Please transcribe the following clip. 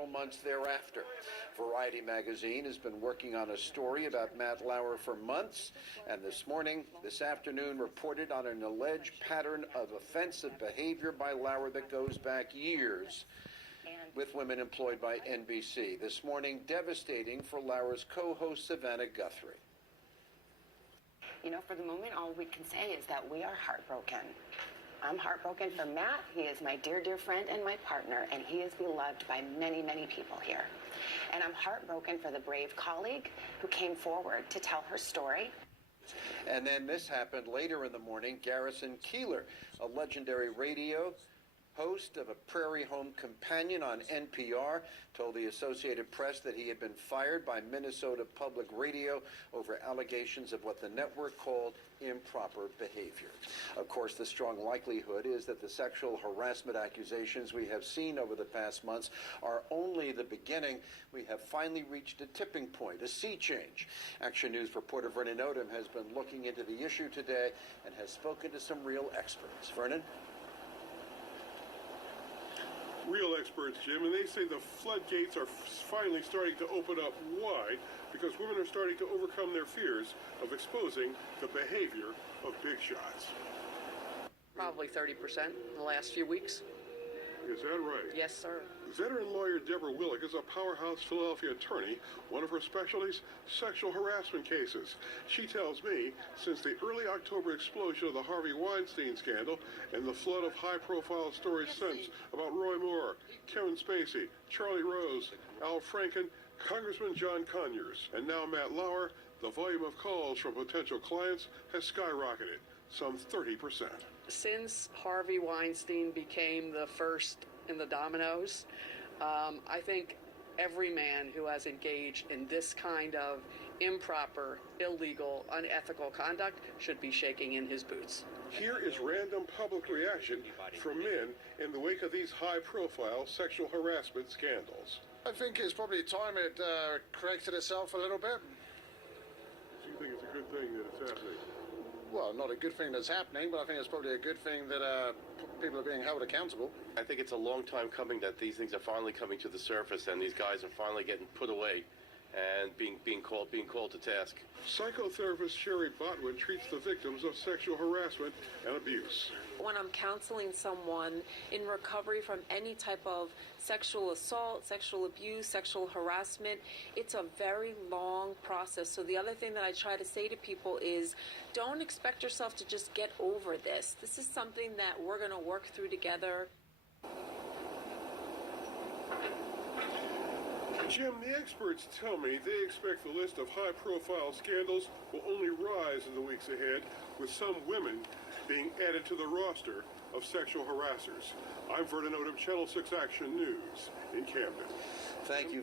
Months thereafter. Variety magazine has been working on a story about Matt Lauer for months, and this afternoon, reported on an alleged pattern of offensive behavior by Lauer that goes back years with women employed by NBC. This morning, devastating for Lauer's co-host Savannah Guthrie. You know, for the moment, all we can say is that we are heartbroken. I'm heartbroken for Matt. He is my dear, dear friend and my partner, and he is beloved by many, many people here. And I'm heartbroken for the brave colleague who came forward to tell her story. And then this happened later in the morning. Garrison Keillor, a legendary radio host of a Prairie Home Companion on NPR, told the Associated Press that he had been fired by Minnesota Public Radio over allegations of what the network called improper behavior. Of course, the strong likelihood is that the sexual harassment accusations we have seen over the past months are only the beginning. We have finally reached a tipping point, a sea change. Action News reporter Vernon Odom has been looking into the issue today and has spoken to some real experts. Vernon? Real experts, Jim, and they say the floodgates are finally starting to open up wide because women are starting to overcome their fears of exposing the behavior of big shots. Probably 30% in the last few weeks. Is that right? Yes, sir. Veteran lawyer Deborah Willick is a powerhouse Philadelphia attorney. One of her specialties, sexual harassment cases. She tells me, since the early October explosion of the Harvey Weinstein scandal and the flood of high-profile stories since about Roy Moore, Kevin Spacey, Charlie Rose, Al Franken, Congressman John Conyers, and now Matt Lauer, the volume of calls from potential clients has skyrocketed, some 30%. Since Harvey Weinstein became the first in the dominoes, I think every man who has engaged in this kind of improper, illegal, unethical conduct should be shaking in his boots. Here is random public reaction from men in the wake of these high-profile sexual harassment scandals. I think it's probably time it corrected itself a little bit. Do you think it's a good thing that it's happening? Well, not a good thing that's happening, but I think it's probably a good thing that people are being held accountable. I think it's a long time coming that these things are finally coming to the surface and these guys are finally getting put away and being called to task. Psychotherapist Sherry Botwood treats the victims of sexual harassment and abuse. When I'm counseling someone in recovery from any type of sexual assault, sexual abuse, sexual harassment, it's a very long process. So the other thing that I try to say to people is don't expect yourself to just get over this. This is something that we're going to work through together. Jim, the experts tell me they expect the list of high-profile scandals will only rise in the weeks ahead, with some women being added to the roster of sexual harassers. I'm Vernon Odom, Channel 6 Action News in Camden. Thank you very